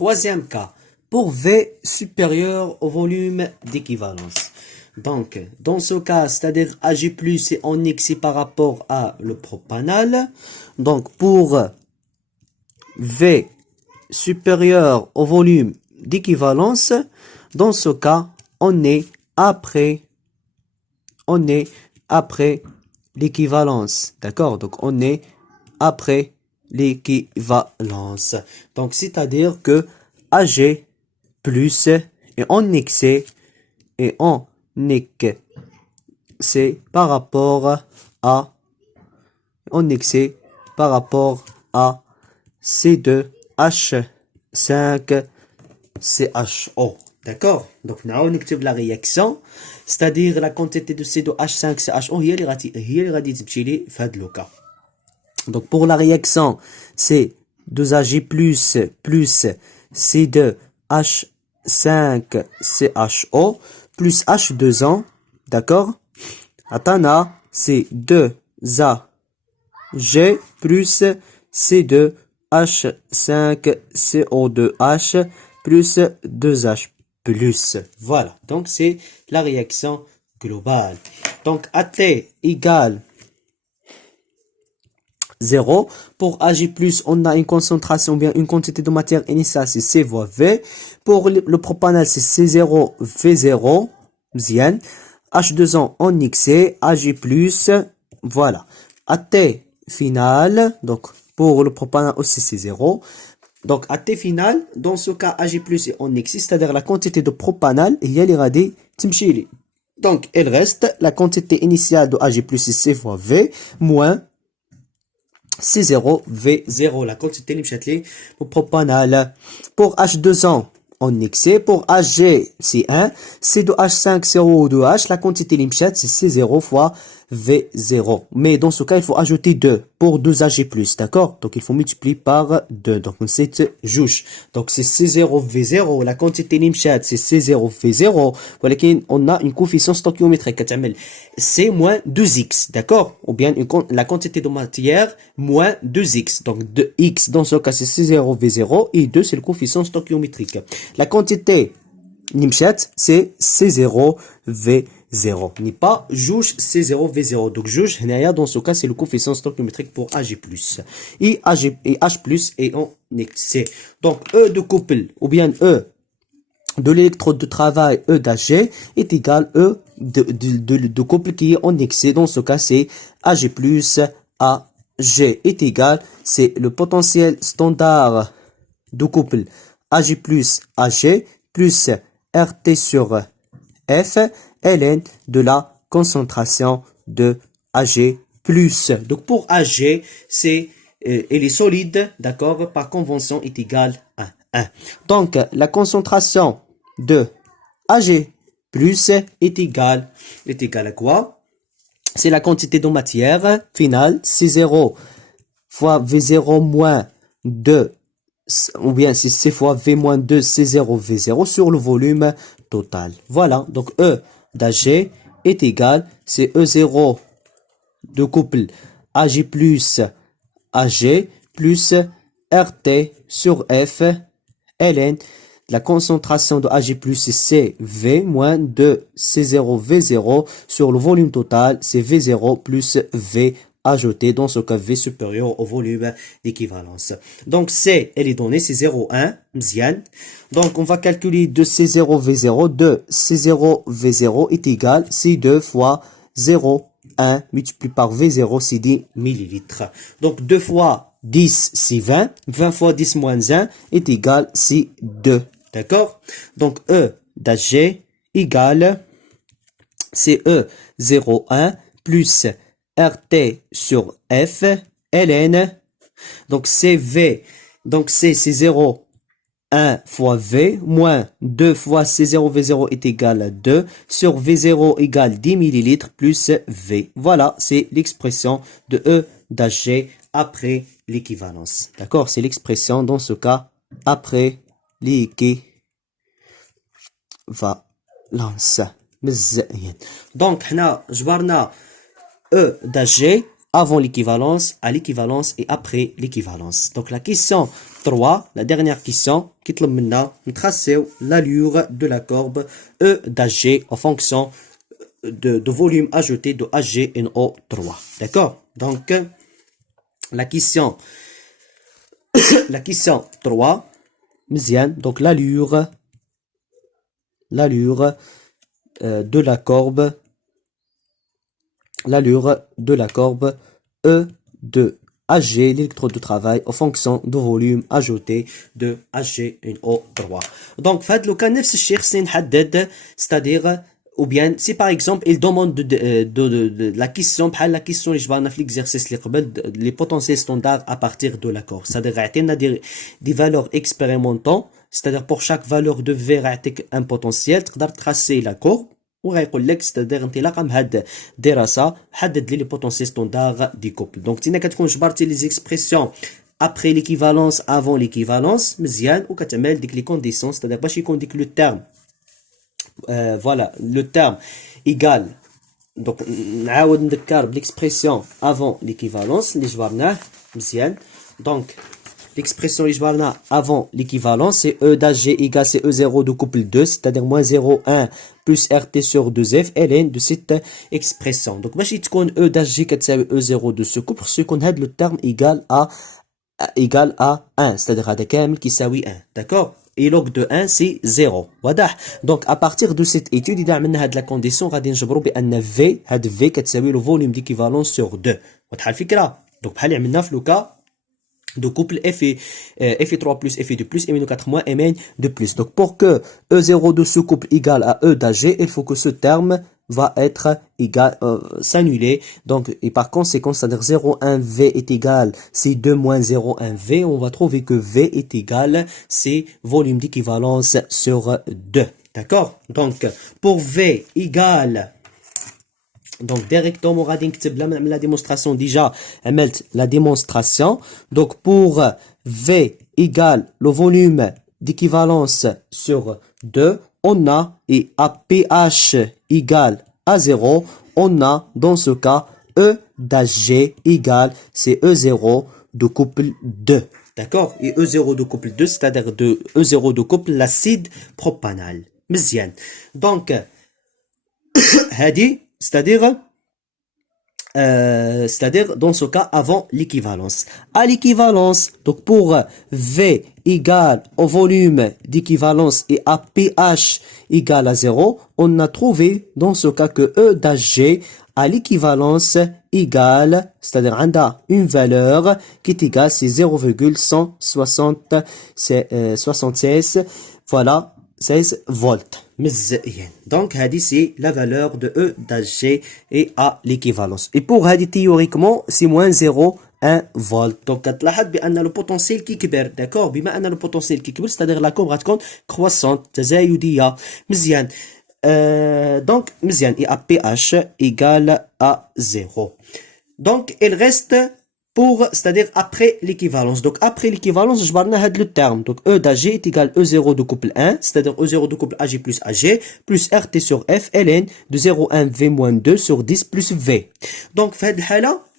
troisième cas, pour V supérieur au volume d'équivalence. Donc, dans ce cas, c'est-à-dire Ag+, c'est en X par rapport à le propanal. Donc, pour V supérieur au volume d'équivalence, dans ce cas, on est après l'équivalence. D'accord? Donc, on est après l'équivalence. Donc, c'est-à-dire que Ag plus et en excès c'est par rapport à C2H5CHO. D'accord? Donc, on a la réaction, c'est-à-dire la quantité de C2H5CHO, هي اللي غادي تمشي لي في هذا لو cas. Donc, pour la réaction, c'est 2Ag plus C2H5CHO plus H2O, d'accord? Atana, c'est 2Ag plus C2H5CO2H plus 2H plus. Voilà, donc c'est la réaction globale. Donc, AT égale 0. Pour Ag+, on a une concentration, bien une quantité de matière initiale, c'est C fois V. Pour le propanal, c'est C0, V0, bien. H2O en excès, Ag+, voilà. AT final, donc pour le propanal aussi c'est 0. Donc AT final, dans ce cas, Ag+, est en excès, c'est-à-dire la quantité de propanal, il y a l'irradié, timchili. Donc, il reste la quantité initiale de Ag+, c'est C fois V, moins C0, V0, la quantité limchatli pour propanal. Pour H2O, en excès. Pour Ag, c'est 1. C2H5, CO2H, la quantité limchat, c'est C0 fois V0. Mais dans ce cas, il faut ajouter 2 pour 2 Ag+, d'accord? Donc, il faut multiplier par 2. Donc, on sait juge. Donc, c'est C0, V0. La quantité limchat, c'est C0, V0. Voilà on a une coefficient stoichiométrique. C moins 2x, d'accord? Ou bien la quantité de matière moins 2x. Donc, 2x, dans ce cas, c'est C0, V0. Et 2, c'est le coefficient stoichiométrique. La quantité Nimchat, c'est C0, V0. N'est pas juge C0, V0. Donc, juge, dans ce cas, c'est le coefficient stoichiométrique pour Ag+. Et H+, est en excès. Donc, E de couple, ou bien E de l'électrode de travail, E d'Ag, est égal E de couple qui est en excès. Dans ce cas, c'est Ag+, AG est égal, c'est le potentiel standard de couple Ag+, AG, plus RT sur F, ln de la concentration de Ag+. Donc pour Ag, c'est elle est solide, d'accord, par convention est égale à 1. Donc la concentration de Ag+ est égale à quoi? C'est la quantité de matière finale, C0 fois V0 moins 2, ou bien c'est C fois V moins 2, C0, V0 sur le volume total. Voilà, donc E d'Ag est égal, c'est E0 de couple Ag plus Ag plus RT sur F, ln, la concentration de Ag+, c'est CV moins 2 C0 V0 sur le volume total, c'est V0 plus V ajouté, dans ce cas V supérieur au volume d'équivalence. Donc C, elle est donnée, c'est 0,1, mzian. Donc on va calculer de C0 V0, de C0 V0 est égal, C2 fois 0,1 multiplié par V0, c'est 10 millilitres. Donc 2 fois 10, c'est 20. 20 fois 10 moins 1 est égal, c'est 2. D'accord? Donc E d'Ag égale CE 0,1 plus RT sur F, ln. Donc CV, donc C c'est 0, 1 fois V, moins 2 fois C0, V0 est égal à 2, sur V0 égale 10 millilitres plus V. Voilà, c'est l'expression de E d'Ag après l'équivalence. D'accord? C'est l'expression dans ce cas après l'équivalence. Donc, on a جبرنا E d'Ag avant l'équivalence, à l'équivalence et après l'équivalence. Donc la question 3, la dernière question, qui te demande de tracer l'allure de la courbe E d'AG en fonction de volume ajouté de AgNO3. D'accord? Donc la question 3, مزيان. Donc l'allure de la courbe E de Ag, l'électrode de travail, en fonction de volume ajouté de AgNO3. Donc, fait le cas نفس الشيء خصني نحدد, c'est-à-dire, ou bien, si par exemple, il demande de la question, بحال la question اللي جبرنا في l'exercice اللي قبل, les potentiels standards à partir de l'accord. C'est-à-dire, عطينا des valeurs expérimentaux, c'est-à-dire pour chaque valeur de V غيعطيك un potentiel, تقدر tracer la courbe. وغيقول لك ستادير انطلاقا من هاد الدراسه حدد لي لي بوتونسيال ستوندار دي كوبل. دونك تينا كتكون جبرتي لي زيكسبرسيون ابري ليكيفالونس افون ليكيفالونس مزيان وكتعمل ديك لي كونديسيون ستادير باش يكون ديك لو تيرم فوالا لو تيرم ايغال. دونك نعاود نذكر بليكسبرسيون افون ليكيفالونس اللي جبرناه مزيان. دونك l'expression avant l'équivalence, c'est E d'Ag égale c'est E0 de couple 2, c'est-à-dire moins 0,1 plus RT sur 2F, ln de cette expression. Donc, باش تكون E d'Ag كتساوي E0 de ce couple, c'est qu'on a le terme égal à 1, c'est-à-dire هذا كامل كيساوي 1, d'accord? Et log de 1 c'est 0. واضح. Donc à partir de cette étude إذا عملنا هاد la condition غادي نجبروا بأن V هاد V كتساوي le volume d'équivalence sur 2. واضحة الفكرة؟ donc بحال اللي عملنا في لو كا de couple F3 plus F2 plus et 4 moins Mn de plus. Donc pour que E0 de ce couple égale à E d'Ag, il faut que ce terme va être égal, s'annuler. Donc, et par conséquent, c'est-à-dire 0,1V est égal, c'est 2 moins 0,1V, on va trouver que V est égal, c'est volume d'équivalence sur 2. D'accord? Donc, pour V égale, donc directement غادي نكتب la démonstration déjà عملت la démonstration. Donc pour V égale le volume d'équivalence sur 2, on a et à pH égale à 0, on a dans ce cas E d'Ag égale c'est E0 de couple 2. D'accord? Et E0 de couple 2, c'est-à-dire de E0 de couple l'acide propanal. مزيان. Donc هذه c'est-à-dire dans ce cas avant l'équivalence. À l'équivalence, donc pour V égale au volume d'équivalence et à pH égale à 0, on a trouvé dans ce cas que E d'Ag à l'équivalence égale, c'est-à-dire on a une valeur qui est égale, c'est 0,176, voilà, 16 volts. Donc, c'est la valeur de E d'Ag et à l'équivalence. Et pour هذه théoriquement, c'est moins 0,1 volt. Donc, تلاحظ بأن le potentiel qui كبر, d'accord? بما أن le potentiel qui كبر, c'est-à-dire la courbe غتكون croissante, تزايدية. مزيان. Donc, مزيان. Et à pH égale à 0. Donc, il reste pour, c'est-à-dire après l'équivalence. Donc, après l'équivalence, je parle de le terme. Donc, E d'Ag est égal à E0 de couple 1, c'est-à-dire E0 de couple Ag plus RT sur F, ln de 0,1 V moins 2 sur 10 plus V. Donc, في هذه الحالة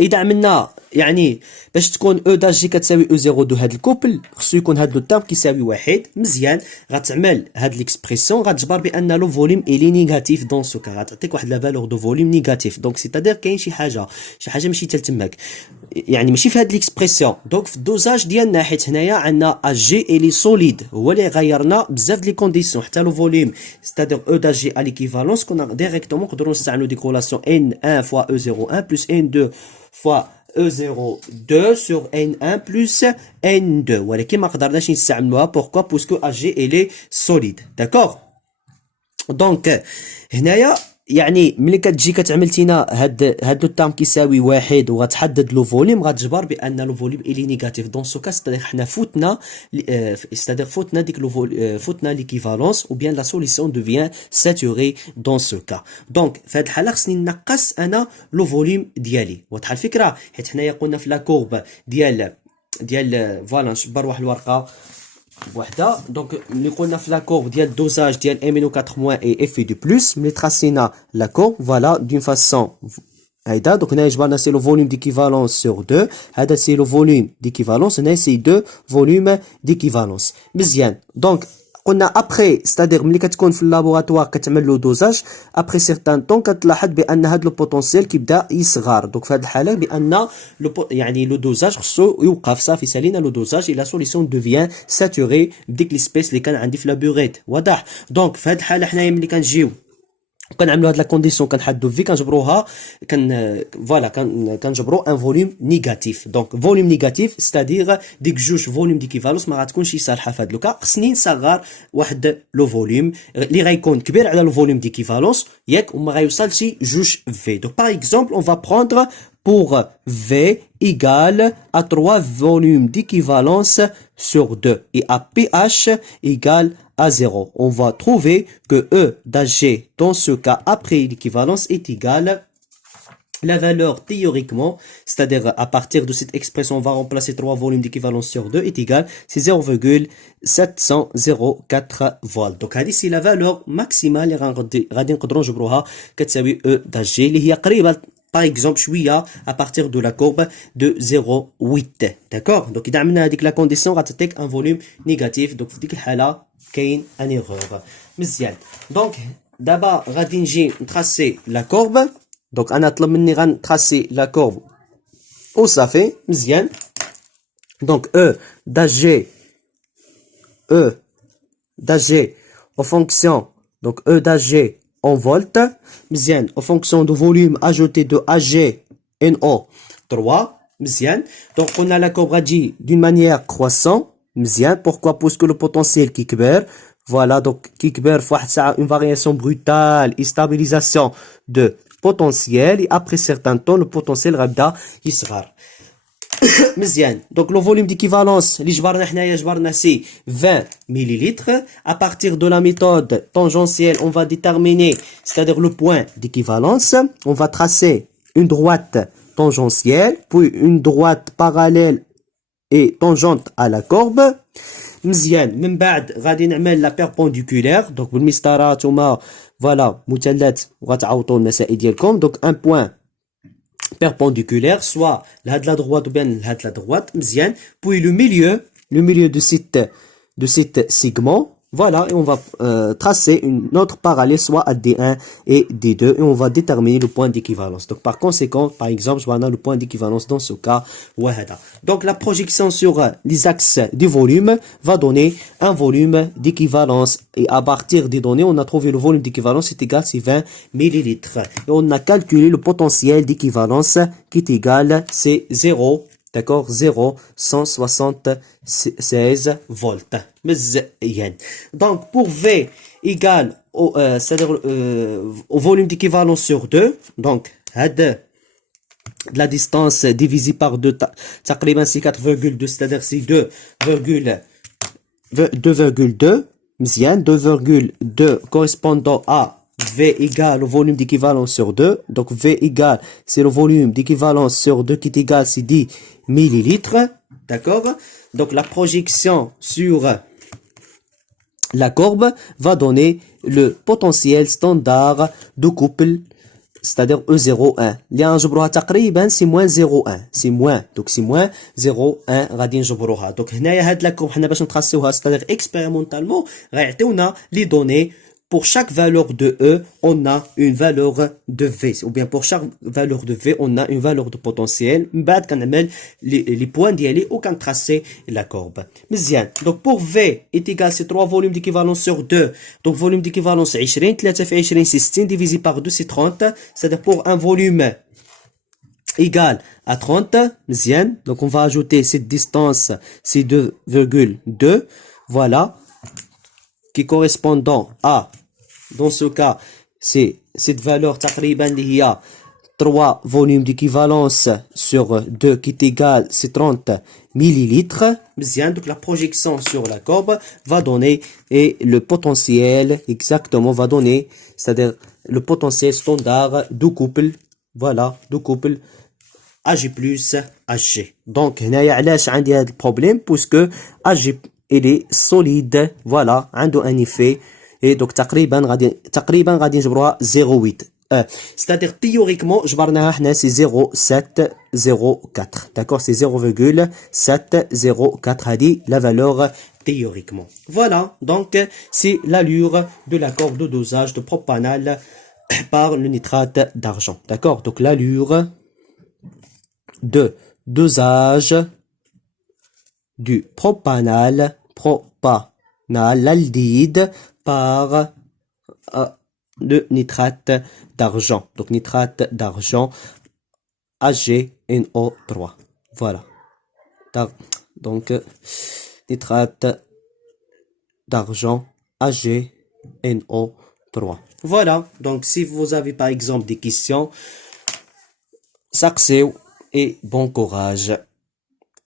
إذا عملنا يعني باش تكون او داجي كتساوي او زيرو دو هاد الكوبل خصو يكون هاد لو تيرم كيساوي واحد. مزيان. غتعمل هاد ليكسبرسيون غتجبر بان لو فوليوم الي نيجاتيف دون سو كا غتعطيك واحد لا فالور دو فوليوم نيجاتيف. دونك سيتادير كاين شي حاجه ماشي حتى تماك يعني ماشي في هاد ليكسبرسيون. دونك في الدوزاج ديالنا حيت هنايا عندنا اجي الي سوليد هو اللي غيرنا بزاف ديال لي كونديسيون حتى لو فوليوم سيتادير او داجي ا ليكيفالونس كنا ديريكتومون نقدروا نستعملوا ديك ريلاسيون ان1 فوا او 01 بلس ان2 fois E02 sur N1 plus N2. ولكن ما قدرناش نستعملوها. Pourquoi? Parce que AG elle est solide. D'accord? Donc هنايا يعني ملي كتجي كتعملتينا هاد لو تام كيساوي واحد وغتحدد لو فوليوم غتجبر بان لو فوليوم الي نيجاتيف دون سو كا. ستادير حنا فوتنا ديك لو فوتنا ليكيفالونس ou bien la solution devient saturée dans ce cas. دونك في هاد الحاله خصني نقص انا لو فوليوم ديالي. واضحه الفكره؟ حيت حنايا قلنا في لا كورب ديال فوالا نشبر واحد الورقه وحده. دونك ملي قلنا في لا كورب ديال الدوزاج ديال M-4- et F2+, ملي تراسينا لا كورب فوالا دون فاسون هيدا donc هنا يجبرنا c'est le volume d'équivalence sur 2 هذا c'est le volume d'équivalence هنا c'est 2 volumes d'équivalence مزيان donc قلنا après c'est-à-dire ملي كتكون في اللابوراتوار كتعمل له دوزاج après certain temps كتلاحظ بان هذا لو بوتونسييل كيبدا يصغر donc في هذه الحاله بان يعني لو دوزاج خصو يوقف صافي سالينا لو دوزاج et la solution devient saturée بديك l'espèce اللي كان عندي في لا بوغيت واضح donc في هذه الحاله حنايا ملي كنجيو كنعملوا هاد لا كونديسيون كنحدوا في كنجبروها فوالا كنجبروا ان فوليوم نيجاتيف دونك فوليوم نيجاتيف ستادير ديك جوج فوليوم ديكيفالونس ما غاتكونش صالحه في هاد لوكا خصني نصغر واحد لو فوليوم اللي غيكون كبير على لو فوليوم ديكيفالونس ياك وما غيوصلش جوج في دونك باغ اكزومبل اون فا بروندر pour V égale à 3 volumes d'équivalence sur 2 et à pH égale à 0. On va trouver que E d'AG dans ce cas après l'équivalence est égal la valeur théoriquement, c'est-à-dire à partir de cette expression on va remplacer 3 volumes d'équivalence sur 2 est égal c'est 0,704 volts. Donc c'est la valeur maximale اللي غادي نقدروا نجبروها كتساوي E d'AG اللي هي قريبه par exemple شويه à partir de la courbe de 0,8 d'accord donc اذا عملنا هذيك لا كونديسيون غتعطيك ان فوليوم نيجاتيف donc في ديك الحاله كاين ان ايرور مزيان دونك دابا غادي نجي نتراسي لا كورب دونك انا طلب مني غنتراسي لا كورب وصافي مزيان دونك او داجي au fonction donc E d'AG en volts مزيان au fonction du volume ajouté de AG NO 3 مزيان donc قلنا la courbe غتجي d'une manière croissante مزيان pourquoi parce que le potentiel كيكبر voilà donc كيكبر في واحد الساعه une variation brutale et stabilisation de potentiel et après certain temps le potentiel غيبدا يصغر مزيان donc le volume d'équivalence اللي جبرنا حنايا جبرنا سي 20 millilitres à partir de la méthode tangentielle on va déterminer c'est-à-dire le point d'équivalence on va tracer une droite tangentielle puis une droite parallèle et tangente à la courbe مزيان من بعد غادي نعمل لا perpendiculaire donc بالمسطرات وما فوالا مثلث وغتعوضوا المسائل ديالكم donc un point perpendiculaire soit لهاد la droite ou bien لهاد la droite مزيان puis le milieu de cette segment voilà et on va tracer une autre parallèle soit à D1 et D2 et on va déterminer le point d'équivalence donc par conséquent par exemple je vais avoir le point d'équivalence dans ce cas وهذا donc la projection sur les axes du volume va donner un volume d'équivalence et à partir des données on a trouvé le volume d'équivalence est égal à 20 millilitres et on a calculé le potentiel d'équivalence qui est égal c'est 0 d'accord 0,176 volts مزيان donc pour V égale au c'est-à-dire au volume d'équivalence sur 2 donc هاد la distance divisée par 2 تقريبا c'est 4,2 c'est-à-dire c'est 2,2 مزيان 2,2 correspondant à V égale au volume d'équivalence sur 2 donc V égale c'est le volume d'équivalence sur 2 qui est égal c'est 10 millilitres d'accord donc la projection sur la courbe va donner le potentiel standard de couple c'est-à-dire E01 اللي غنجبروها تقريبا سي موان 0,1 سي موان donc سي موان 0,1 غادي نجبروها donc هنايا هاد لا كورب حنا باش نتراسيوها c'est-à-dire expérimentalement غيعطيونا لي دوني pour chaque valeur de E, on a une valeur de V. Ou bien pour chaque valeur de V, on a une valeur de potentiel. بعد كنعمل les points d'y ou quand tracer la courbe. مزيان. Donc pour V est égal c'est 3 volumes d'équivalence sur 2. Donc volume d'équivalence 20, 3 في 20 c'est 16 divisé par 2 c'est 30. C'est-à-dire pour un volume égal à 30. مزيان. Donc on va ajouter cette distance c'est 2,2. Voilà. Qui correspondant à dans ce cas c'est cette valeur تقريبا اللي هي 3 volumes d'équivalence sur 2 qui est égal c'est 30 millilitres مزيان donc la projection sur la courbe va donner et le potentiel exactement va donner c'est-à-dire le potentiel standard du couple voilà du couple AG plus HG donc هنايا علاش عندي هذا البروبليم puisque AG il est solide voilà عنده un effet et donc تقريبا غادي نجبروها 0,8 C'est-à-dire, théoriquement, je parle c'est 0,704. D'accord? C'est 0,704 a dit la valeur théoriquement. Voilà. Donc, c'est l'allure de l'accord de dosage de propanal par le nitrate d'argent. D'accord? Donc, l'allure de dosage du propanal, l'aldhyde par le nitrate d'argent. Donc, nitrate d'argent AgNO3. Voilà. Donc, nitrate d'argent AgNO3. Voilà. Donc, si vous avez par exemple des questions, saxez et bon courage.